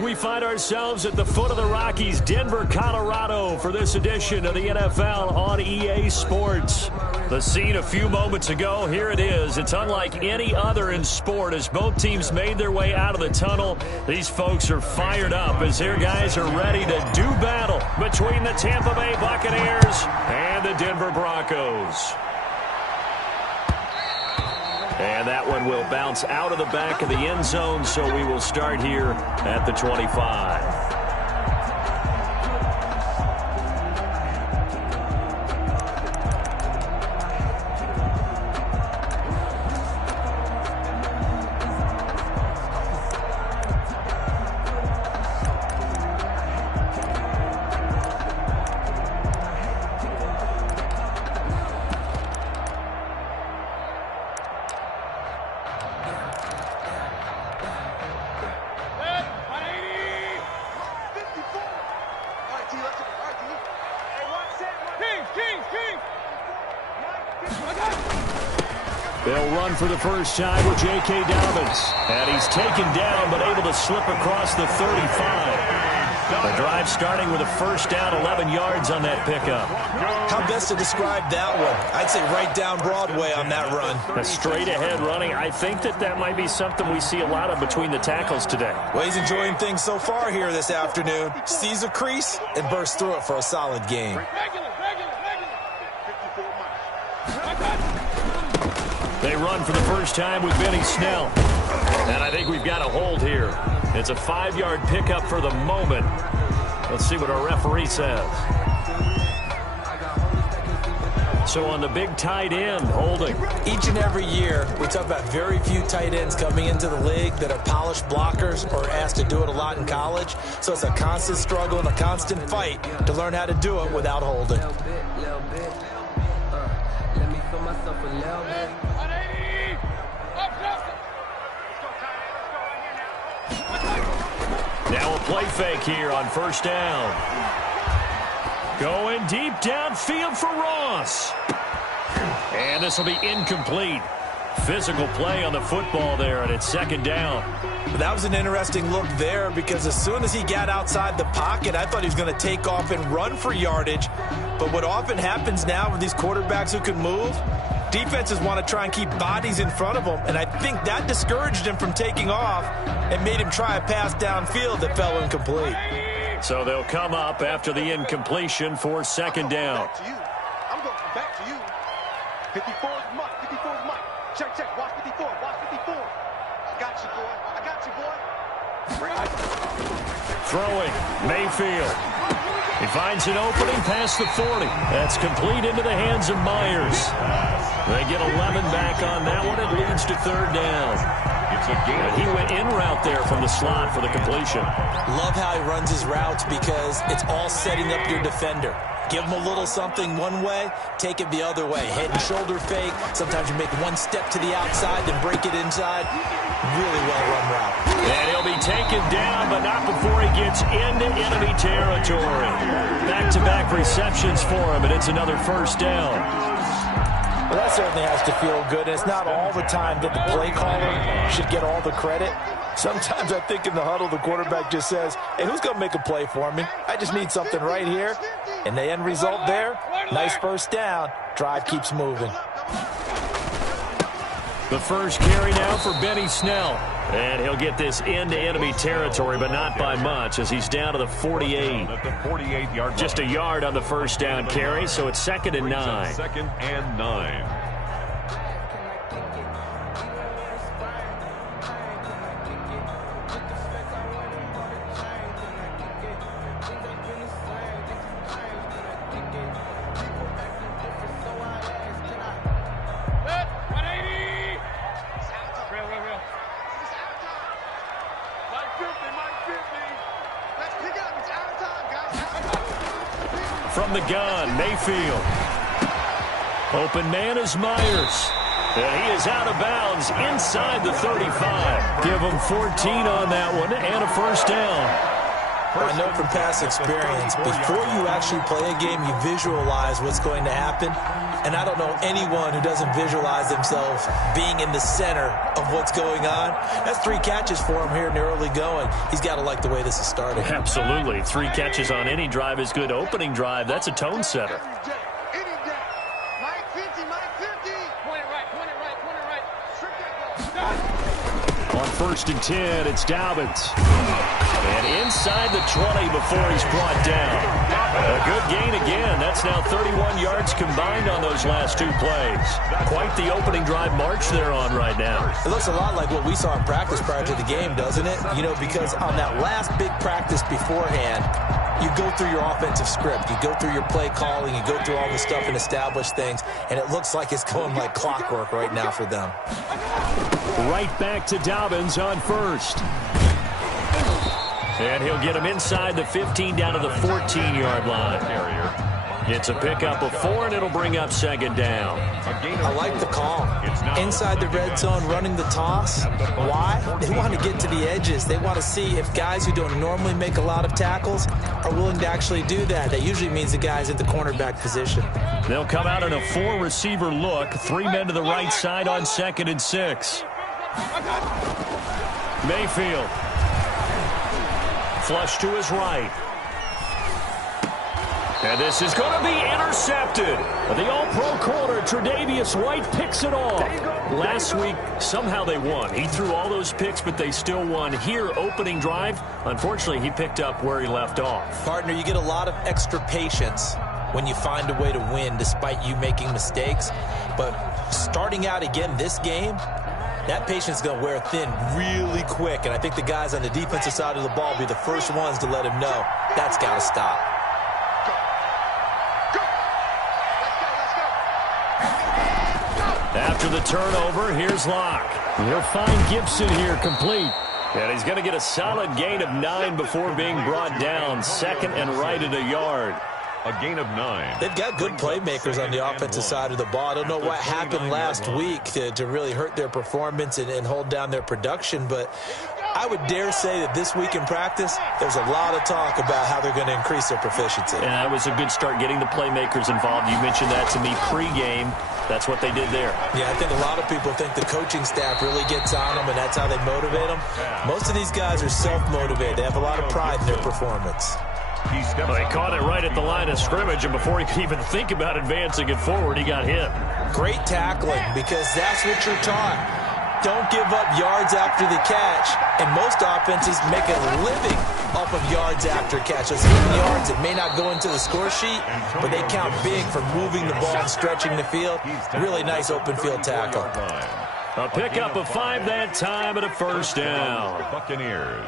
We find ourselves at the foot of the Rockies, Denver, Colorado, for this edition of the NFL on EA Sports. The scene a few moments ago, here it is. It's unlike any other in sport as both teams made their way out of the tunnel. These folks are fired up as their guys are ready to do battle between the Tampa Bay Buccaneers and the Denver Broncos. And that one will bounce out of the back of the end zone, so we will start here at the 25. They'll run for the first time with J.K. Dobbins. And he's taken down but able to slip across the 35. The drive starting with a first down, 11 yards on that pickup. How best to describe that one? I'd say right down Broadway on that run. A straight ahead running. I think that might be something we see a lot of between the tackles today. Well, he's enjoying things so far here this afternoon. Sees a crease and bursts through it for a solid game. They run for the first time with Benny Snell. And I think we've got a hold here. It's a 5-yard pickup for the moment. Let's see what our referee says. So on the big tight end, holding. Each and every year, we talk about very few tight ends coming into the league that are polished blockers or asked to do it a lot in college. So it's a constant struggle and a constant fight to learn how to do it without holding. Now a play fake here on first down. Going deep downfield for Ross. And this will be incomplete. Physical play on the football there, and it's second down. That was an interesting look there because as soon as he got outside the pocket, I thought he was going to take off and run for yardage. But what often happens now with these quarterbacks who can move, defenses want to try and keep bodies in front of them, and I think that discouraged him from taking off and made him try a pass downfield that fell incomplete. So they'll come up after the incompletion for second down. I'm going back to you. 54 is Mike. 54 is Mike. Check, check. Watch 54. Watch 54. I got you, boy. I got you, boy. Throwing. Mayfield. He finds an opening past the 40. That's complete into the hands of Myers. They get 11 back on that one. It leads to third down. He went in route there from the slot for the completion. Love how he runs his routes because it's all setting up your defender. Give him a little something one way, take it the other way. Head and shoulder fake. Sometimes you make one step to the outside, then break it inside. Really well-run route. And he'll be taken down, but not before he gets into enemy territory. Back-to-back receptions for him, and it's another first down. Well, that certainly has to feel good. And it's not all the time that the play caller should get all the credit. Sometimes I think in the huddle, the quarterback just says, hey, who's going to make a play for me? I just need something right here. And the end result there, nice first down. Drive keeps moving. The first carry now for Benny Snell. And he'll get this into enemy territory, but not by much as he's down to the 48. At the 48-yard Just a yard on the first down carry, so it's 2nd and 9. 2nd and 9. From the gun, Mayfield. Open man is Myers. And he is out of bounds inside the 35. Give him 14 on that one and a first down. I know from past experience, before you actually play a game, you visualize what's going to happen. And I don't know anyone who doesn't visualize themselves being in the center of what's going on. That's 3 catches for him here in the early going. He's got to like the way this is starting. Absolutely. 3 catches on any drive is good. Opening drive, that's a tone setter. On 1st and 10, it's Dobbins. And inside the 20 before he's brought down. A good gain again. That's now 31 yards combined on those last 2 plays. Quite the opening drive march they're on right now. It looks a lot like what we saw in practice prior to the game, doesn't it? You know, because on that last big practice beforehand, you go through your offensive script. You go through your play calling. You go through all the stuff and establish things. And it looks like it's going like clockwork right now for them. Right back to Dobbins on 1st. And he'll get him inside the 15 down to the 14-yard line. It's a pickup of 4, and it'll bring up 2nd down. I like the call. Inside the red zone, running the toss. Why? They want to get to the edges. They want to see if guys who don't normally make a lot of tackles are willing to actually do that. That usually means the guy's at the cornerback position. They'll come out in a 4-receiver look. 3 men to the right side on 2nd and 6. Mayfield. Flush to his right. And this is going to be intercepted. The all-pro corner, Tre'Davious White, picks it off. Last week, somehow they won. He threw all those picks, but they still won. Here, opening drive, unfortunately, he picked up where he left off. Partner, you get a lot of extra patience when you find a way to win despite you making mistakes. But starting out again this game, that patience is going to wear thin really quick. And I think the guys on the defensive side of the ball will be the first ones to let him know that's got to stop. After the turnover, here's Locke. He'll find Gibson here complete. And he's going to get a solid gain of 9 before being brought down. 2nd and right at a yard. A gain of 9. They've got good playmakers on the offensive side of the ball. I don't know what happened last week to really hurt their performance and hold down their production, but I would dare say that this week in practice, there's a lot of talk about how they're going to increase their proficiency. And that was a good start getting the playmakers involved. You mentioned that to me pregame. That's what they did there. Yeah, I think a lot of people think the coaching staff really gets on them, and that's how they motivate them. Most of these guys are self-motivated. They have a lot of pride in their performance. Well, he caught it right at the line of scrimmage, and before he could even think about advancing it forward, he got hit. Great tackling, because that's what you're taught. Don't give up yards after the catch, and most offenses make a living off of yards after catch. Those hidden yards that may not go into the score sheet, but they count big for moving the ball and stretching the field. Really nice open field tackle. A pickup of 5 that time and a first down. Buccaneers.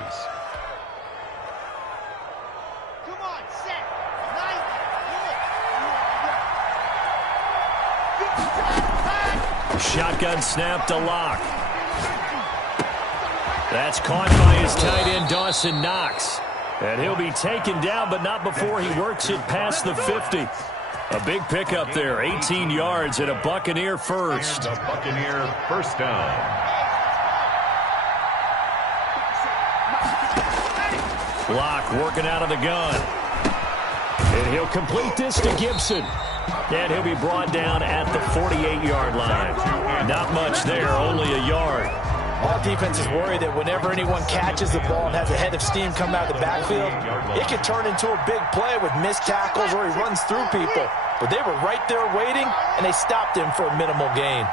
Shotgun snap to Locke. That's caught by his tight end, Dawson Knox. And he'll be taken down, but not before he works it past the 50. A big pickup there, 18 yards and a Buccaneer first. And a Buccaneer first down. Locke working out of the gun. And he'll complete this to Gibson. And he'll be brought down at the 48-yard line. Not much there, only a yard. All defenses worry that whenever anyone catches the ball and has a head of steam come out of the backfield, it could turn into a big play with missed tackles or he runs through people. But they were right there waiting, and they stopped him for a minimal gain.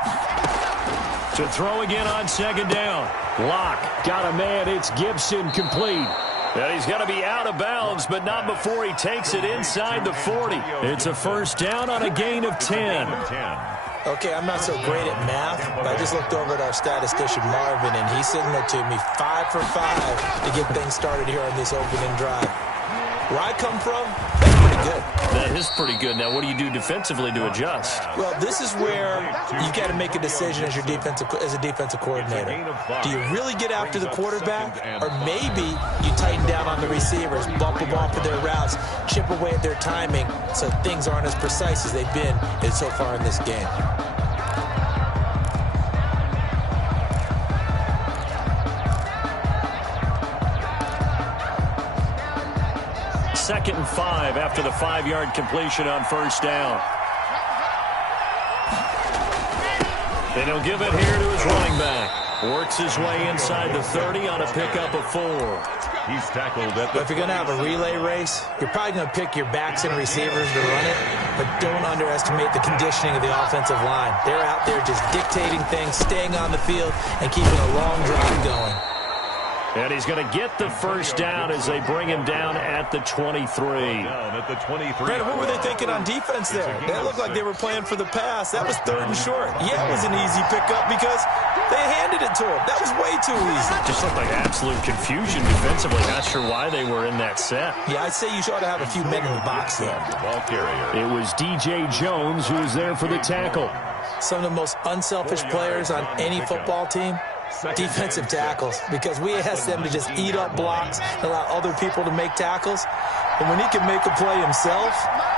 To throw again on 2nd down. Locke got a man. It's Gibson complete. And he's going to be out of bounds, but not before he takes it inside the 40. It's a first down on a gain of 10. Okay, I'm not so great at math, but I just looked over at our statistician, Marvin, and he signaled to me 5 for 5 to get things started here on this opening drive. Where I come from, that's pretty good. That is pretty good. Now, what do you do defensively to adjust? Well, this is where you've got to make a decision as a defensive coordinator. Do you really get after the quarterback, or maybe you tighten down on the receivers, bump them off of their routes, chip away at their timing so things aren't as precise as they've been so far in this game? 2nd and 5 after the 5-yard completion on first down. And he'll give it here to his running back. Works his way inside the 30 on a pickup of 4. He's tackled at the... But if you're going to have a relay race, you're probably going to pick your backs and receivers to run it, but don't underestimate the conditioning of the offensive line. They're out there just dictating things, staying on the field, and keeping a long drive going. And he's going to get the first down as they bring him down at the 23. Down at the 23. Brandon, what were they thinking on defense there? They looked like they were playing for the pass. That was 3rd and short. Yeah, it was an easy pickup because they handed it to him. That was way too easy. Just looked like absolute confusion defensively. Not sure why they were in that set. Yeah, I'd say you ought to have a few men in the box there. Ball carrier. It was DJ Jones who was there for the tackle. Some of the most unselfish players on any football team, defensive tackles, because we ask them to just eat up blocks and allow other people to make tackles. And when he can make a play himself,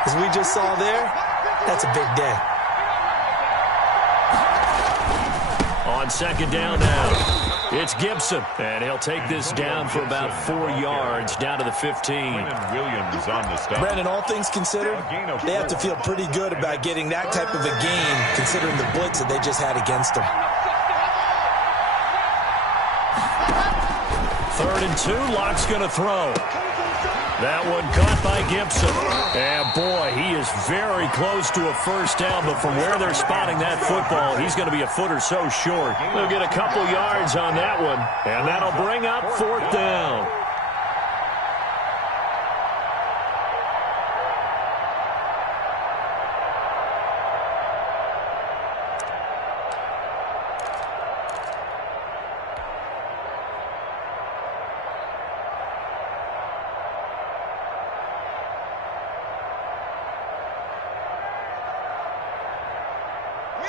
as we just saw there, that's a big day. On 2nd down now, it's Gibson, and he'll take this down for about 4 yards down to the 15. Williams on the stop. Brandon, all things considered, they have to feel pretty good about getting that type of a gain, considering the blitz that they just had against them. 3rd and 2, Locke's going to throw. That one caught by Gibson. And boy, he is very close to a first down, but from where they're spotting that football, he's going to be a foot or so short. They'll get a couple yards on that one, and that'll bring up 4th down.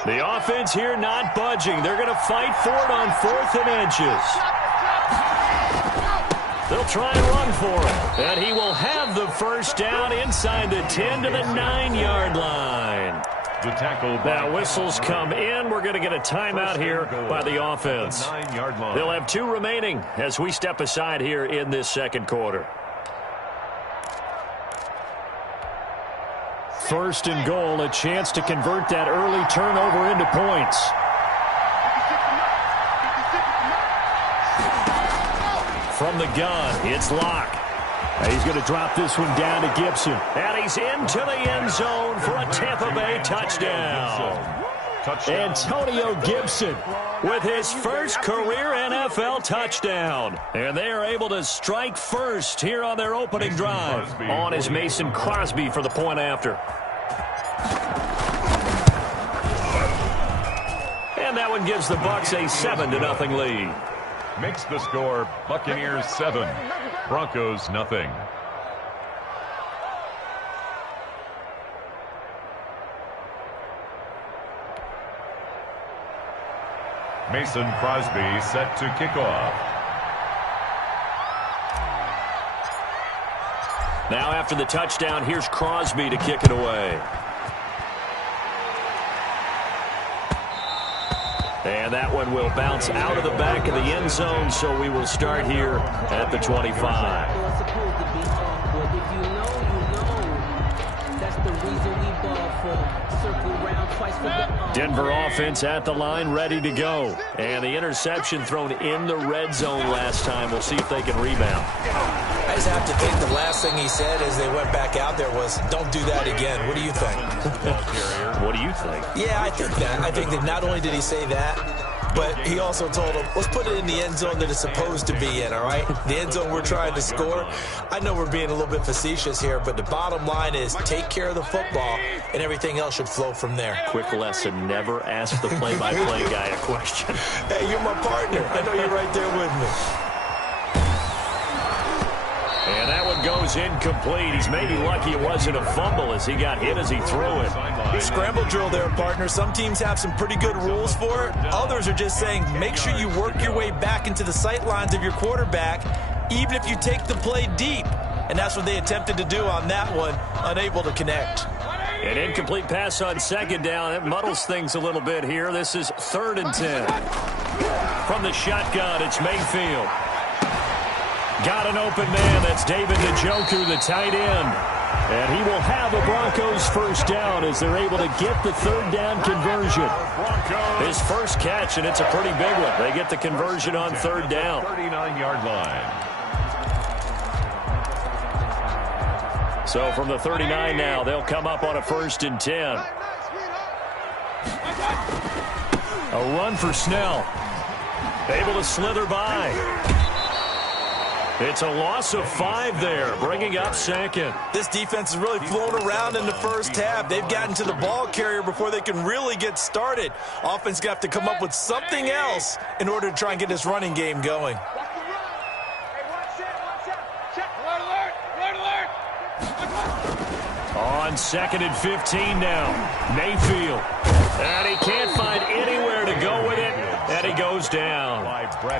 The offense here not budging. They're going to fight for it on 4th and inches. They'll try and run for it. And he will have the first down inside the 10 to the 9-yard line. The tackle. Now whistles come in. We're going to get a timeout here by the offense. 9-yard line. They'll have 2 remaining as we step aside here in this 2nd quarter. 1st and goal, a chance to convert that early turnover into points. From the gun, it's Locke. He's going to drop this one down to Gibson. And he's into the end zone for a Tampa Bay touchdown. Antonio Gibson with his first career NFL touchdown. And they are able to strike first here on their opening drive. On is Mason Crosby for the point after. And that one gives the Bucs a 7-0 lead. Makes the score Buccaneers 7, Broncos nothing. Mason Crosby set to kick off. Now after the touchdown, here's Crosby to kick it away. And that one will bounce out of the back of the end zone, so we will start here at the 25. Denver offense at the line, ready to go. And the interception thrown in the red zone last time. We'll see if they can rebound. I just have to think the last thing he said as they went back out there was, don't do that again. What do you think? What do you think? Yeah, I think that. I think that not only did he say that, but he also told him, let's put it in the end zone that it's supposed to be in, all right? The end zone we're trying to score. I know we're being a little bit facetious here, but the bottom line is take care of the football, and everything else should flow from there. Quick lesson, never ask the play-by-play guy a question. Hey, you're my partner. I know you're right there with me. And that one goes incomplete. He's maybe lucky it wasn't a fumble as he got hit as he threw it. Scramble drill there, partner. Some teams have some pretty good rules for it. Others are just saying make sure you work your way back into the sight lines of your quarterback, even if you take the play deep. And that's what they attempted to do on that one, unable to connect. An incomplete pass on second down. It muddles things a little bit here. This is 3rd and 10. From the shotgun, it's Mayfield. Got an open man. That's David Njoku, the tight end. And he will have a Broncos first down as they're able to get the third down conversion. His first catch, and it's a pretty big one. They get the conversion on third down. 39-yard line. So from the 39 now, they'll come up on a 1st and 10. A run for Snell. Able to slither by. It's a loss of 5 there, bringing up 2nd. This defense is really flown around in the first half. They've gotten to the ball carrier before they can really get started. Offense got to come up with something else in order to try and get this running game going. On 2nd and 15 now, Mayfield. And he can't find anywhere to go with it, and he goes down.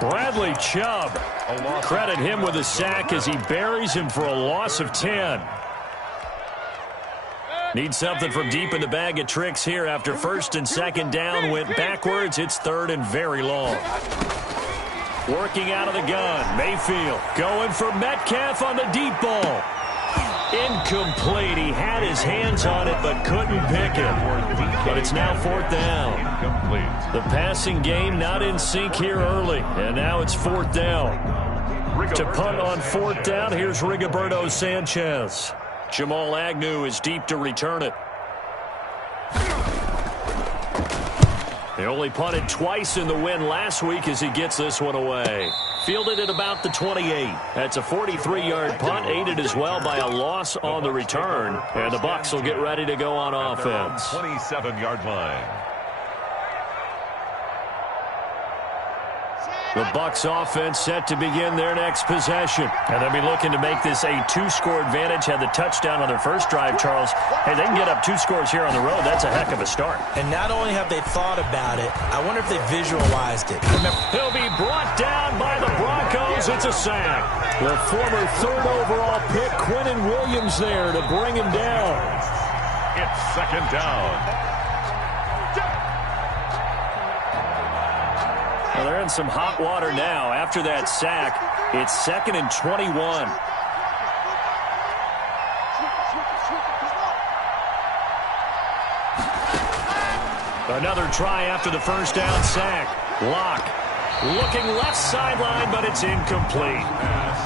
Bradley Chubb, credit him with a sack as he buries him for a loss of 10. Need something from deep in the bag of tricks here after 1st and 2nd down went backwards. It's 3rd and very long. Working out of the gun, Mayfield going for Metcalf on the deep ball. Incomplete. He had his hands on it but couldn't pick it. But it's now 4th down. The passing game not in sync here early. And now it's 4th down. To punt on 4th down, here's Rigoberto Sanchez. Jamal Agnew is deep to return it. They only punted twice in the win last week as he gets this one away. Fielded at about the 28. That's a 43-yard punt, aided as well by a loss on the return. And the Bucs will get ready to go on offense. 27-yard line. The Bucs offense set to begin their next possession. And they'll be looking to make this a 2-score advantage. Had the touchdown on their first drive, Charles. Hey, they can get up 2 scores here on the road. That's a heck of a start. And not only have they thought about it, I wonder if they visualized it. He'll be brought down by the Broncos. It's a sack. The former 3rd overall pick, Quinnen Williams, there to bring him down. It's 2nd down. Well, they're in some hot water now. After that sack, it's 2nd and 21. Another try after the first down sack. Locke looking left sideline, but it's incomplete.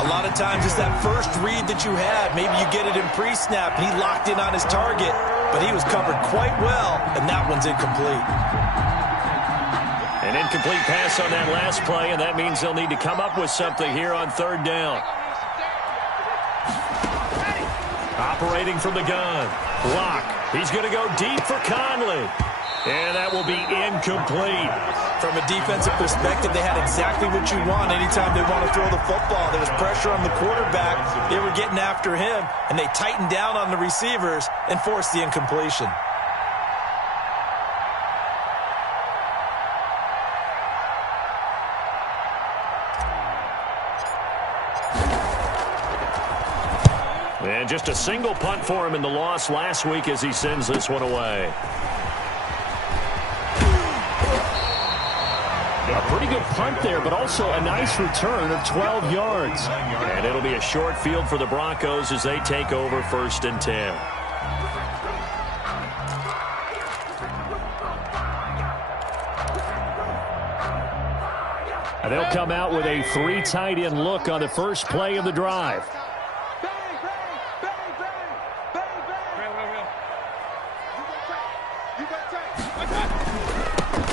A lot of times it's that first read that you had. Maybe you get it in pre-snap, and he locked in on his target, but he was covered quite well, and that one's incomplete. An incomplete pass on that last play, and that means they'll need to come up with something here on 3rd down. Operating from the gun. Locke. He's going to go deep for Conley. And that will be incomplete. From a defensive perspective, they had exactly what you want anytime they want to throw the football. There was pressure on the quarterback. They were getting after him, and they tightened down on the receivers and forced the incompletion. And just a single punt for him in the loss last week as he sends this one away. A pretty good punt there, but also a nice return of 12 yards. And it'll be a short field for the Broncos as they take over 1st and 10. And they'll come out with a 3 tight end look on the first play of the drive.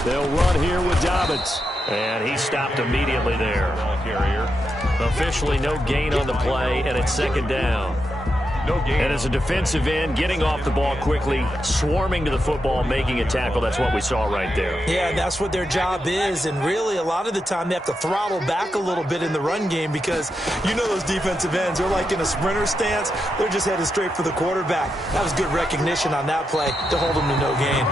They'll run here with Dobbins. And he stopped immediately there. Officially no gain on the play, and it's 2nd down. And as a defensive end, getting off the ball quickly, swarming to the football, making a tackle, that's what we saw right there. Yeah, that's what their job is, and really a lot of the time they have to throttle back a little bit in the run game because you know those defensive ends, they're like in a sprinter stance. They're just headed straight for the quarterback. That was good recognition on that play to hold them to no gain.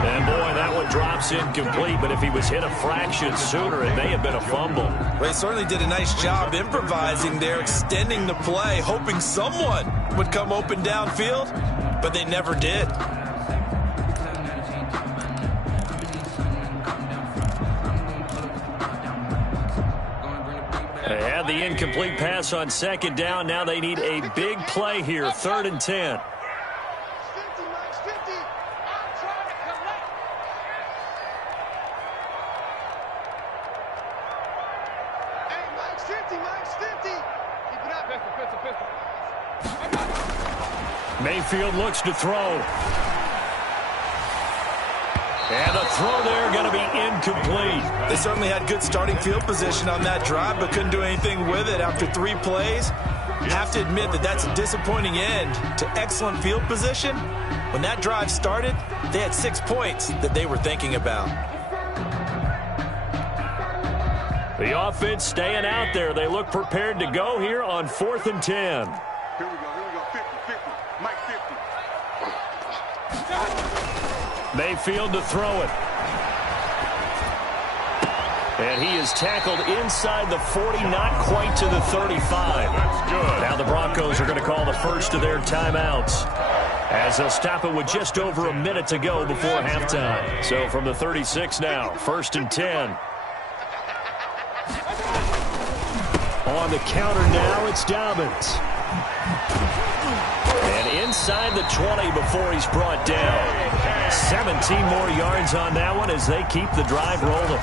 And boy, that one drops incomplete, but if he was hit a fraction sooner, it may have been a fumble. Well, he certainly did a nice job improvising there, extending the play, hoping someone would come open downfield, but they never did. They had the incomplete pass on second down. Now they need a big play here, 3rd and 10. Mayfield looks to throw. And the throw there going to be incomplete. They certainly had good starting field position on that drive, but couldn't do anything with it after 3 plays. Have to admit that that's a disappointing end to excellent field position. When that drive started, they had 6 points that they were thinking about. The offense staying out there. They look prepared to go here on 4th and 10. Here we go, 50-50. Mike 50. Mayfield to throw it. And he is tackled inside the 40, not quite to the 35. That's good. Now the Broncos are going to call the first of their timeouts, as they'll stop it with just over a minute to go before halftime. So from the 36 now, 1st and 10. On the counter now, it's Dobbins. And inside the 20 before he's brought down. 17 more yards on that one as they keep the drive rolling.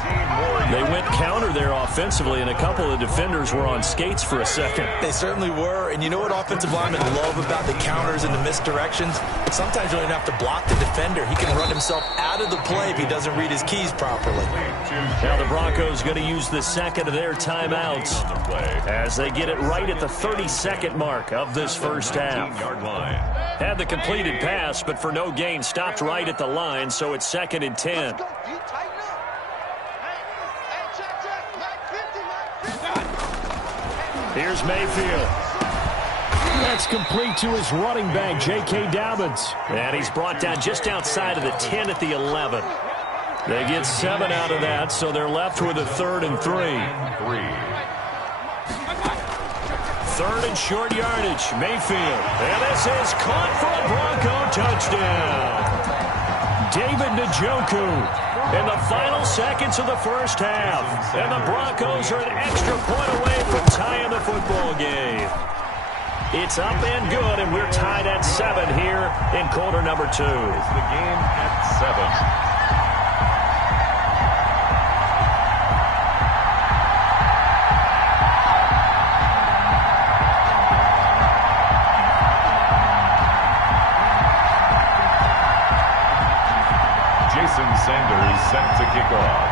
They went counter there offensively, and a couple of defenders were on skates for a second. They certainly were, and you know what offensive linemen love about the counters and the misdirections? Sometimes you don't even have to block the defender. He can run himself out of the play if he doesn't read his keys properly. Now the Broncos going to use the second of their timeouts as they get it right at the 32nd mark of this first half. Had the completed pass, but for no gain, stopped right at the line, so it's 2nd and 10. Here's Mayfield. That's complete to his running back, J.K. Dobbins. And he's brought down just outside of the 10 at the 11. They get 7 out of that, so they're left with a 3rd and 3. 3rd and short yardage, Mayfield. And this is caught for a Bronco touchdown. David Njoku in the final seconds of the first half. And the Broncos are an extra point away from tying the football game. It's up and good, and we're tied at 7 here in quarter number 2. It's the game at 7. Jason Sanders set to kick off.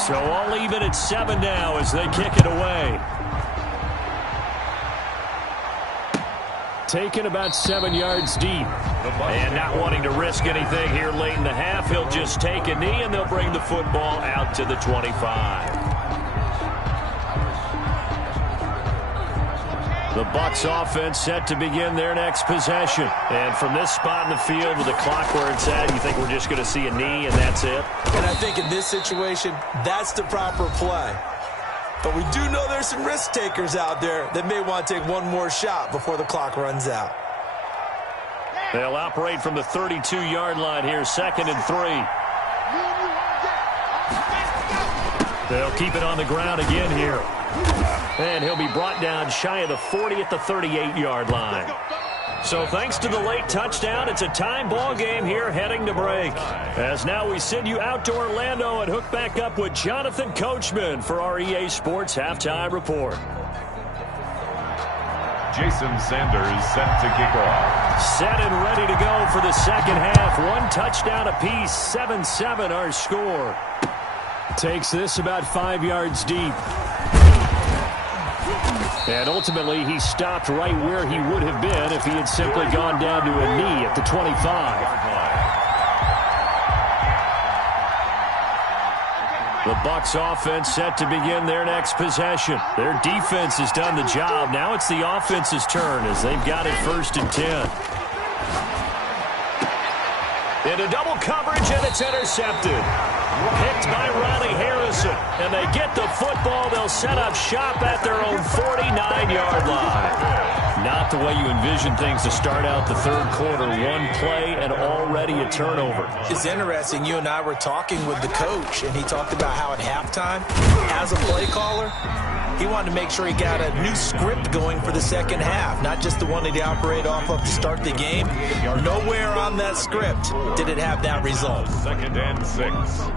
So all even at 7 now as they kick it away. Taken about 7 yards deep. And not wanting to risk anything here late in the half, he'll just take a knee and they'll bring the football out to the 25. The Bucs offense set to begin their next possession. And from this spot in the field with the clock where it's at, you think we're just going to see a knee and that's it? And I think in this situation, that's the proper play. But we do know there's some risk takers out there that may want to take one more shot before the clock runs out. They'll operate from the 32-yard line here, 2nd and 3. They'll keep it on the ground again here. And he'll be brought down shy of the 40 at the 38-yard line. So thanks to the late touchdown, it's a time ball game here heading to break. As now we send you out to Orlando and hook back up with Jonathan Coachman for our EA Sports Halftime Report. Jason Sanders set to kick off. Set and ready to go for the second half. 1 touchdown apiece, 7-7 our score. Takes this about 5 yards deep. And ultimately, he stopped right where he would have been if he had simply gone down to a knee at the 25. The Bucs offense set to begin their next possession. Their defense has done the job. Now it's the offense's turn as they've got it 1st and 10. Into double coverage, and it's intercepted. Picked by Riley Harrison. And they get the football. They'll they'll set up shop at their own 49-yard line. Not the way you envision things to start out the third quarter. One play and already a turnover. It's interesting. You and I were talking with the coach, and he talked about how at halftime, as a play caller, he wanted to make sure he got a new script going for the second half, not just the one that he operated off of to start the game. Nowhere on that script did it have that result. 2nd and 6.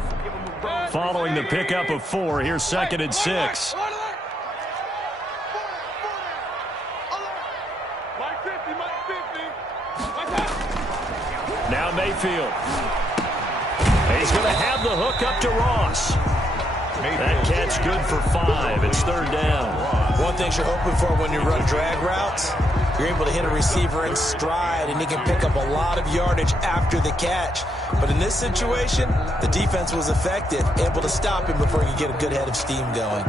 Following the pickup of 4, here's 2nd and 6. Now Mayfield. He's going to have the hook up to Ross. That catch good for 5. It's 3rd down. One thing you're hoping for when you run drag routes, you're able to hit a receiver in stride, and he can pick up a lot of yardage after the catch. But in this situation, the defense was effective, able to stop him before he could get a good head of steam going.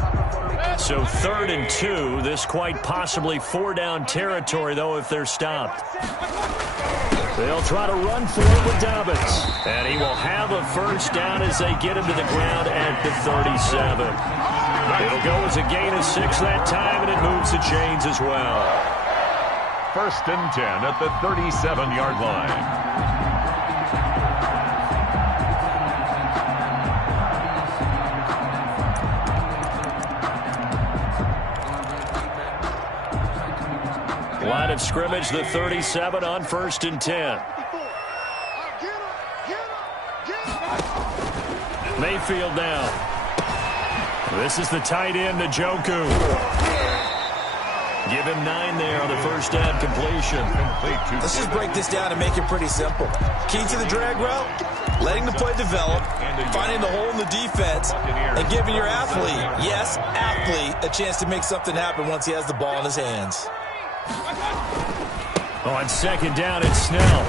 So 3rd and 2. This quite possibly 4-down territory, though, if they're stopped. They'll try to run for it with Dobbins. And he will have a first down as they get him to the ground at the 37. It'll go as a gain of 6 that time, and it moves the chains as well. 1st and 10 at the 37-yard line. Line of scrimmage, the 37 on 1st and 10. Mayfield now. This is the tight end, Njoku. Give him 9 there on the first down completion. Let's just break this down and make it pretty simple. Key to the drag route, letting the play develop, finding the hole in the defense, and giving your athlete, yes, athlete, a chance to make something happen once he has the ball in his hands. On 2nd down, it's Snell.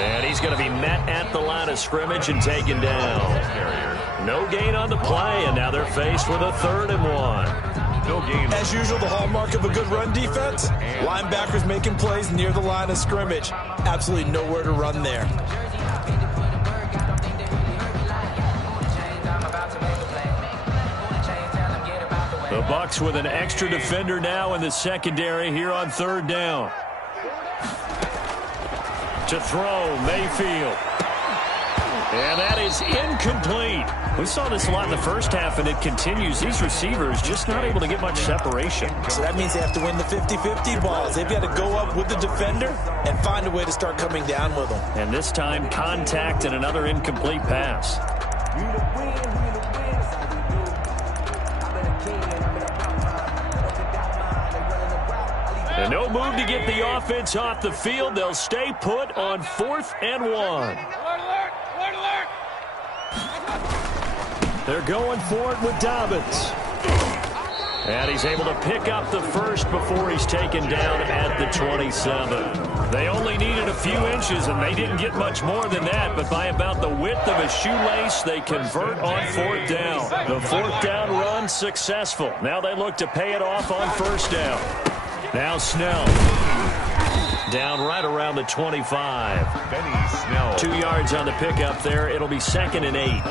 And he's going to be met at the line of scrimmage and taken down. No gain on the play, and now they're faced with a 3rd and 1. No gain. As usual, the hallmark of a good run defense, linebackers making plays near the line of scrimmage. Absolutely nowhere to run there. The Bucs with an extra defender now in the secondary here on 3rd down. To throw, Mayfield. And that is incomplete. We saw this a lot in the first half, and it continues. These receivers just not able to get much separation. So that means they have to win the 50-50 balls. They've got to go up with the defender and find a way to start coming down with them. And this time, contact and another incomplete pass. And no move to get the offense off the field. They'll stay put on 4th and 1. They're going for it with Dobbins. And he's able to pick up the first before he's taken down at the 27. They only needed a few inches, and they didn't get much more than that. But by about the width of a shoelace, they convert on 4th down. The 4th down run successful. Now they look to pay it off on 1st down. Now Snell. Down right around the 25. Benny Snell. 2 yards on the pickup there. It'll be 2nd and 8.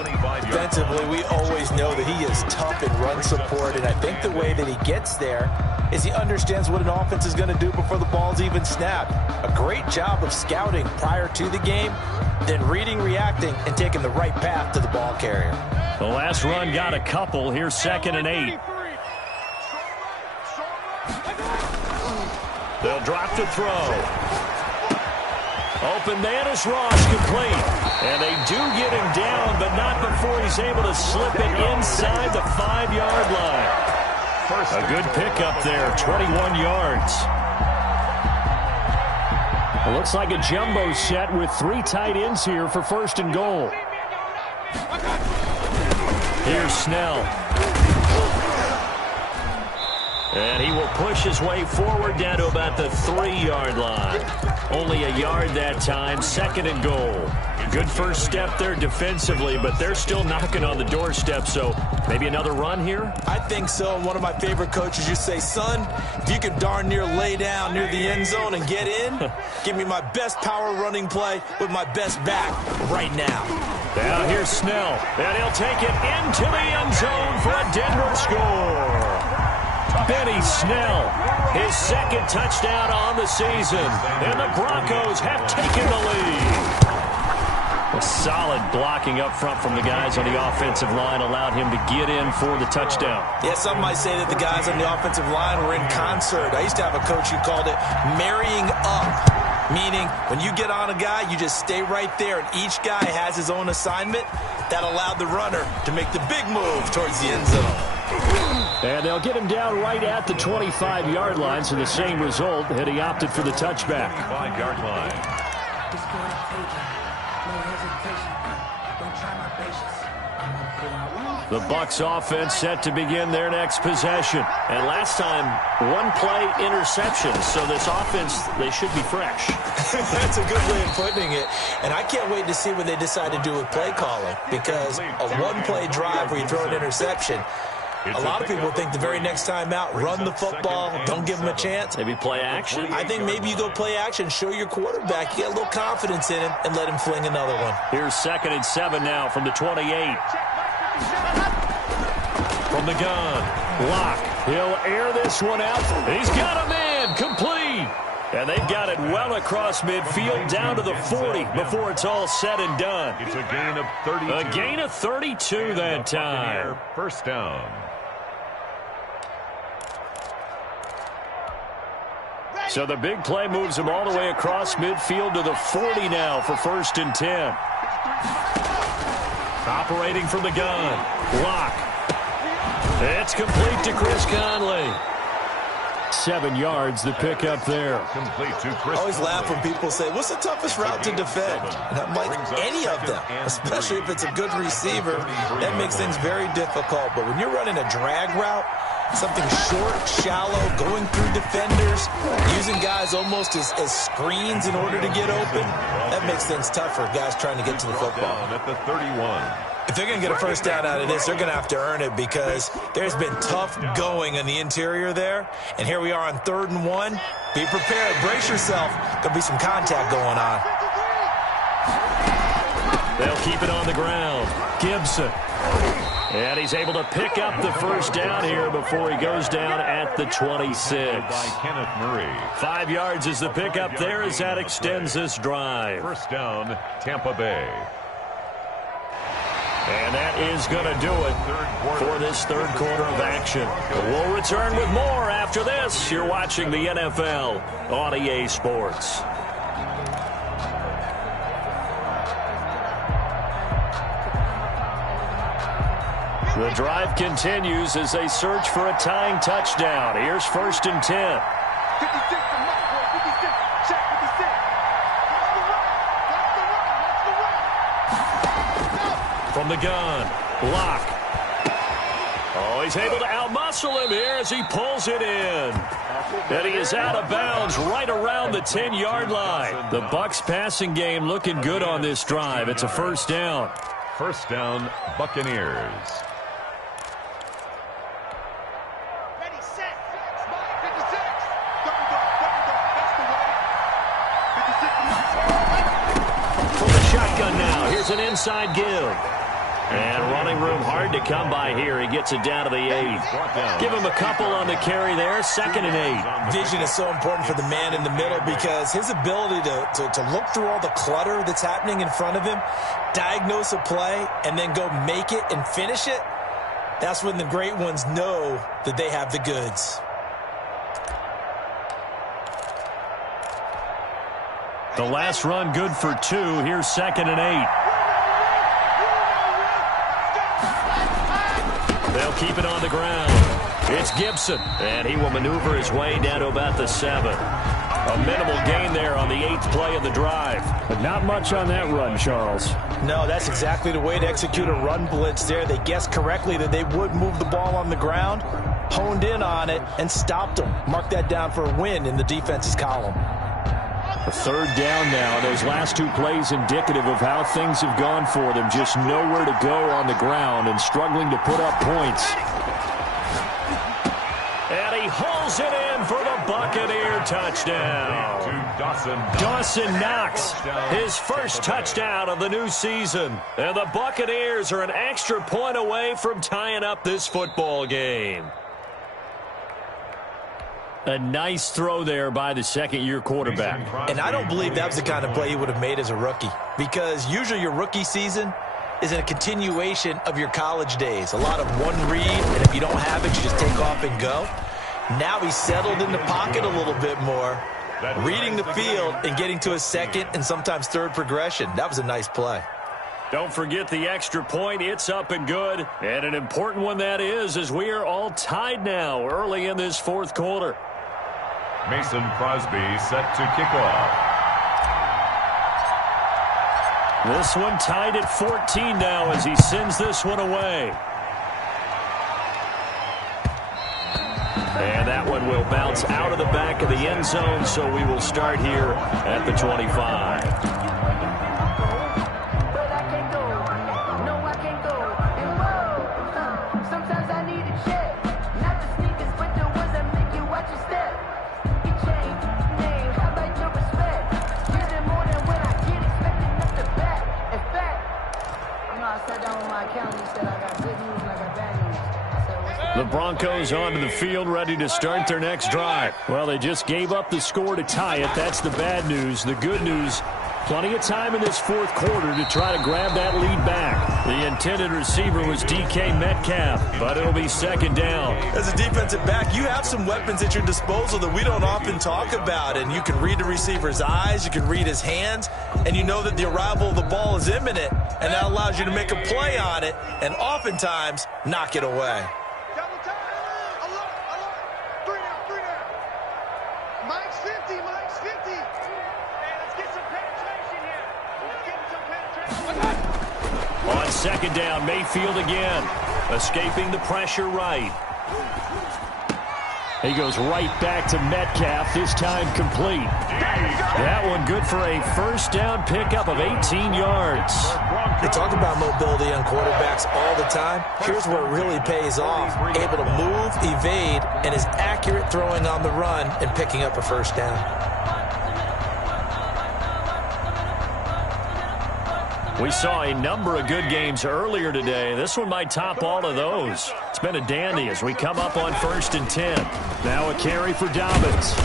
Defensively, we always know that he is tough in run support, and I think the way that he gets there is he understands what an offense is going to do before the ball's even snapped. A great job of scouting prior to the game, then reading, reacting, and taking the right path to the ball carrier. The last run got a couple. Here's 2nd and 8. They'll drop to throw. Open man is Ross, complete. And they do get him down, but not before he's able to slip it inside the 5-yard line. A good pickup there, 21 yards. It looks like a jumbo set with 3 tight ends here for 1st and goal. Here's Snell. And he will push his way forward down to about the 3-yard line. Only a yard that time, 2nd and goal. Good first step there defensively, but they're still knocking on the doorstep, so maybe another run here? I think so. One of my favorite coaches used to say, son, if you can darn near lay down near the end zone and get in, give me my best power running play with my best back right now. Now here's Snell, and he'll take it into the end zone for a Denver score. Benny Snell, his second touchdown on the season. And the Broncos have taken the lead. A solid blocking up front from the guys on the offensive line allowed him to get in for the touchdown. Yeah, some might say that the guys on the offensive line were in concert. I used to have a coach who called it marrying up, meaning when you get on a guy, you just stay right there, and each guy has his own assignment. That allowed the runner to make the big move towards the end zone. And they'll get him down right at the 25-yard line, so the same result, and he opted for the touchback. 5-yard line. The Bucs offense set to begin their next possession. And last time, one-play interception. So this offense, they should be fresh. That's a good way of putting it. And I can't wait to see what they decide to do with play calling. Because a one-play drive where you throw an interception, a lot of people think the very next time out, run the football, don't give them a chance. Maybe play action? I think maybe you go play action, show your quarterback, you get a little confidence in him, and let him fling another one. Here's 2nd and 7 now from the 28. From the gun, Locke. He'll air this one out. He's got him in, complete. And they've got it well across midfield down to the 40 before it's all said and done. It's a gain of 32. A gain of 32 that time. First down. So the big play moves him all the way across midfield to the 40 now for 1st and 10. Operating from the gun, Locke. It's complete to Chris Conley. 7 yards, the pickup there. Complete to Chris. I always laugh when people say, what's the toughest route to defend? And I'm like, any of them, especially if it's a good receiver. That makes things very difficult. But when you're running a drag route, something short, shallow, going through defenders, using guys almost as screens in order to get open, that makes things tougher, guys trying to get to the football. At the 31. If they're going to get a first down out of this, they're going to have to earn it because there's been tough going on the interior there. And here we are on 3rd and 1. Be prepared. Brace yourself. There'll be some contact going on. They'll keep it on the ground. Gibson. And he's able to pick up the first down here before he goes down at the 26. By Kenneth Murray. 5 yards is the pickup there as that extends this drive. First down, Tampa Bay. And that is going to do it for this 3rd quarter of action. We'll return with more after this. You're watching the NFL on EA Sports. The drive continues as they search for a tying touchdown. Here's 1st and 10. 56 to Mike, boy. 56. Check 56. From the gun, Locke. Oh, he's able to outmuscle him here as he pulls it in. And he is out of bounds right around the 10-yard line. The Bucs passing game looking good on this drive. It's a first down. First down, Buccaneers. An inside give. And running room hard to come by here. He gets it down to the 8. Give him a couple on the carry there. 2nd and 8. Vision is so important for the man in the middle because his ability to look through all the clutter that's happening in front of him, diagnose a play, and then go make it and finish it, that's when the great ones know that they have the goods. The last run good for 2. Here's 2nd and 8. They'll keep it on the ground. It's Gibson, and he will maneuver his way down to about the 7. A minimal gain there on the 8th play of the drive. But not much on that run, Charles. No, that's exactly the way to execute a run blitz there. They guessed correctly that they would move the ball on the ground, honed in on it, and stopped them. Mark that down for a win in the defense's column. A 3rd down now. Those last 2 plays indicative of how things have gone for them. Just nowhere to go on the ground and struggling to put up points. And he hauls it in for the Buccaneer touchdown. Dawson Knox, his first touchdown of the new season. And the Buccaneers are an extra point away from tying up this football game. A nice throw there by the second-year quarterback. And I don't believe that was the kind of play he would have made as a rookie, because usually your rookie season is a continuation of your college days. A lot of one read, and if you don't have it, you just take off and go. Now he's settled in the pocket a little bit more, reading the field and getting to a second and sometimes third progression. That was a nice play. Don't forget the extra point. It's up and good. And an important one that is, as we are all tied now early in this fourth quarter. Mason Crosby set to kick off. This one tied at 14 now as he sends this one away. And that one will bounce out of the back of the end zone, so we will start here at the 25. The Broncos onto the field, ready to start their next drive. Well, they just gave up the score to tie it. That's the bad news. The good news, plenty of time in this fourth quarter to try to grab that lead back. The intended receiver was DK Metcalf, but it'll be second down. As a defensive back, you have some weapons at your disposal that we don't often talk about, and you can read the receiver's eyes, you can read his hands, and you know that the arrival of the ball is imminent, and that allows you to make a play on it and oftentimes knock it away. On second down, Mayfield again, escaping the pressure right. He goes right back to Metcalf, this time complete. That one good for a first down pickup of 18 yards. They talk about mobility on quarterbacks all the time. Here's where it really pays off. Able to move, evade, and is accurate throwing on the run and picking up a first down. We saw a number of good games earlier today. This one might top all of those. It's been a dandy as we come up on 1st and 10. Now a carry for Dobbins.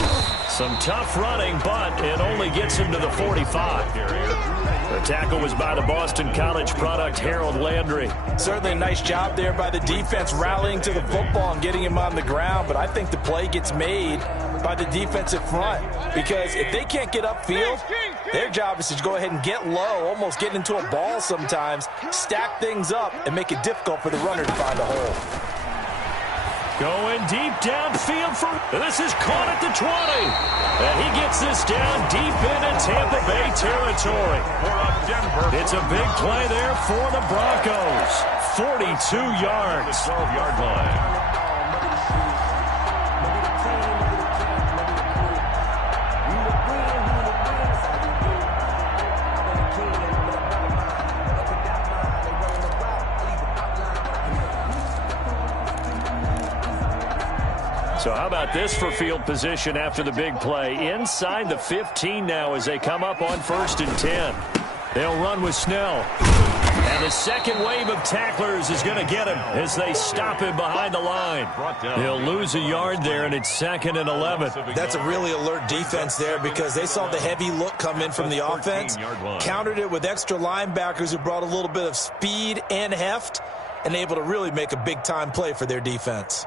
Some tough running, but it only gets him to the 45. The tackle was by the Boston College product, Harold Landry. Certainly a nice job there by the defense rallying to the football and getting him on the ground, but I think the play gets made by the defensive front, because if they can't get upfield, their job is to go ahead and get low, almost get into a ball sometimes, stack things up, and make it difficult for the runner to find a hole. Going deep downfield this is caught at the 20. And he gets this down deep into Tampa Bay territory. It's a big play there for the Broncos. 42 yards. 12-yard line. So how about this for field position after the big play? Inside the 15 now as they come up on 1st and 10. They'll run with Snell. And the second wave of tacklers is going to get him as they stop him behind the line. He'll lose a yard there, and it's 2nd and 11. That's a really alert defense there, because they saw the heavy look come in from the offense, countered it with extra linebackers who brought a little bit of speed and heft, and able to really make a big-time play for their defense.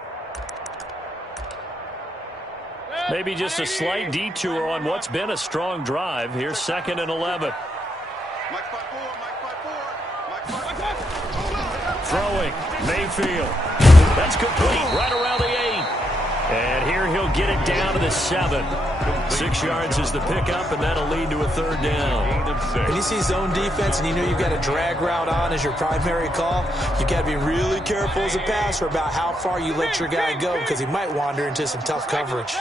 Maybe just a slight detour on what's been a strong drive. Here's 2nd and 11. Throwing, Mayfield. That's complete, right around the 8. And here he'll get it down to the 7. 6 yards is the pickup, and that'll lead to a 3rd down. When you see zone defense and you know you've got a drag route on as your primary call, you got to be really careful as a passer about how far you let your guy go, because he might wander into some tough coverage.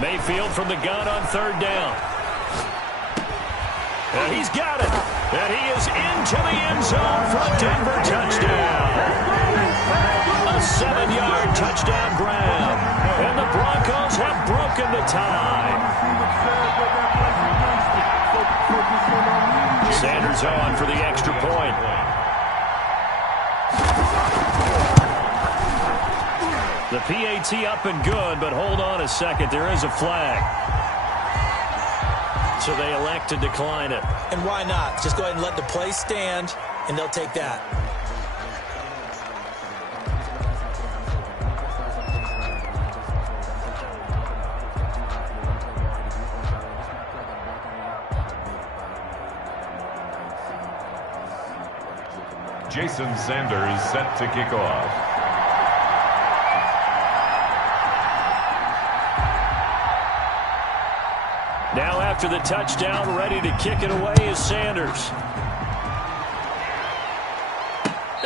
Mayfield from the gun on 3rd down. And he's got it. And he is into the end zone for a Denver touchdown. A 7-yard touchdown grab. And the Broncos have broken the tie. Sanders on for the extra point. The PAT up and good, but hold on a second. There is a flag. So they elect to decline it. And why not? Just go ahead and let the play stand, and they'll take that. Jason Sanders set to kick off. Now after the touchdown, ready to kick it away is Sanders.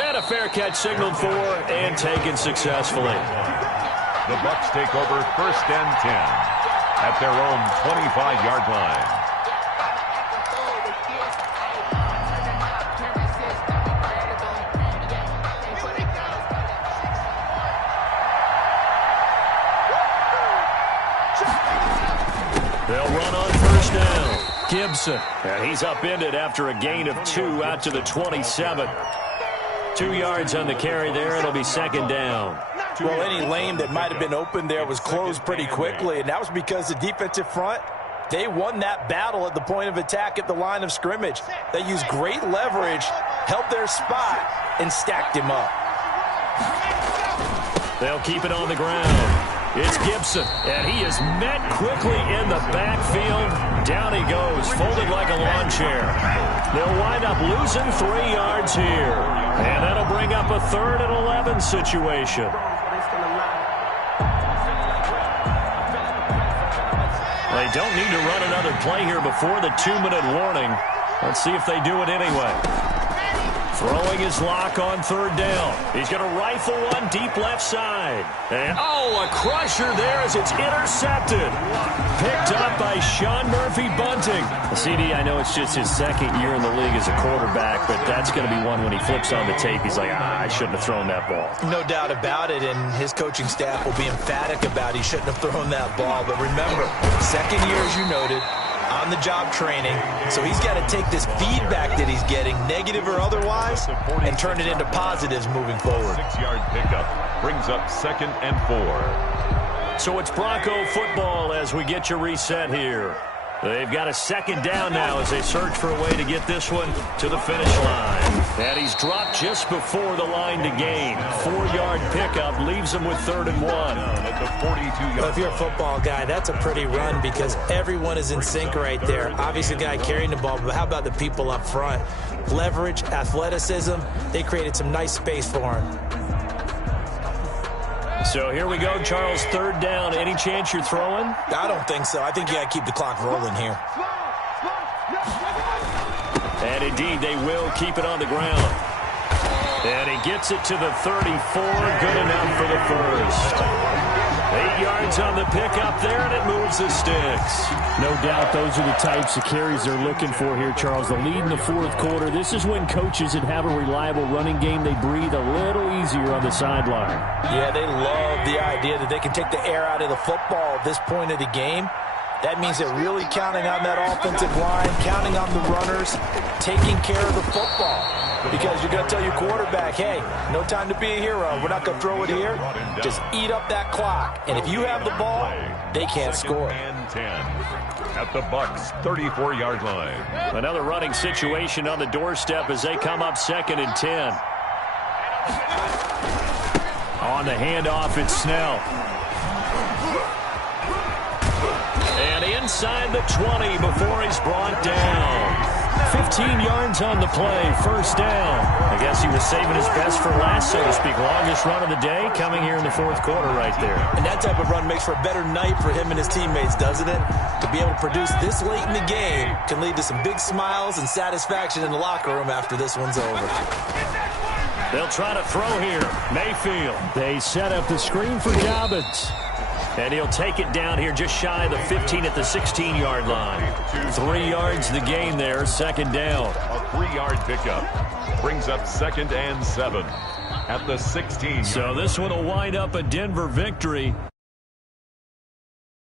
And a fair catch signaled for and taken successfully. The Bucs take over 1st and 10 at their own 25-yard line. They'll run on 1st down. Gibson. And he's upended after a gain of 2 out to the 27. 2 yards on the carry there. It'll be 2nd down. Well, any lane that might have been open there was closed pretty quickly, and that was because the defensive front, they won that battle at the point of attack at the line of scrimmage. They used great leverage, held their spot, and stacked him up. They'll keep it on the ground. It's Gibson, and he is met quickly in the backfield. Down he goes, folded like a lawn chair. They'll wind up losing 3 yards here. And that'll bring up a 3rd and 11 situation. They don't need to run another play here before the 2-minute warning. Let's see if they do it anyway. Throwing his lock on 3rd down. He's going to rifle one deep left side. And, oh, a crusher there as it's intercepted. Picked up by Sean Murphy-Bunting. CD, I know it's just his 2nd year in the league as a quarterback, but that's going to be one when he flips on the tape. He's like, I shouldn't have thrown that ball. No doubt about it, and his coaching staff will be emphatic about he shouldn't have thrown that ball. But remember, 2nd year, as you noted, on-the-job training, so he's got to take this feedback that he's getting, negative or otherwise, and turn it into positives moving forward. 6-yard pickup brings up 2nd and 4. So it's Bronco football as we get you reset here. They've got a 2nd down now as they search for a way to get this one to the finish line. And he's dropped just before the line to gain. 4-yard pickup leaves him with 3rd and 1. At the 42-yard Well, if you're a football guy, that's a pretty run because everyone is in sync right there. Obviously, the guy carrying the ball, but how about the people up front? Leverage, athleticism, they created some nice space for him. So here we go, Charles, 3rd down. Any chance you're throwing? I don't think so. I think you got to keep the clock rolling here. And indeed, they will keep it on the ground. And he gets it to the 34. Good enough for the 1st. 8 yards on the pickup there, and it moves the sticks. No doubt those are the types of carries they're looking for here, Charles. The lead in the 4th quarter. This is when coaches that have a reliable running game, they breathe a little easier on the sideline. Yeah, they love the idea that they can take the air out of the football at this point of the game. That means they're really counting on that offensive line, counting on the runners, taking care of the football. Because you're going to tell your quarterback, hey, no time to be a hero. We're not going to throw it here. Just eat up that clock. And if you have the ball, they can't score. 2nd and 10 at the Bucs 34-yard line. Another running situation on the doorstep as they come up 2nd and 10. On the handoff, it's Snell. And inside the 20 before he's brought down. 15 yards on the play, 1st down. I guess he was saving his best for last, so to speak. Longest run of the day coming here in the 4th quarter right there. And that type of run makes for a better night for him and his teammates, doesn't it? To be able to produce this late in the game can lead to some big smiles and satisfaction in the locker room after this one's over. They'll try to throw here. Mayfield. They set up the screen for Dobbins. And he'll take it down here just shy of the 15 at the 16-yard line. 3 yards the gain there, 2nd down. A 3-yard pickup brings up 2nd and 7 at the 16. So this one will wind up a Denver victory.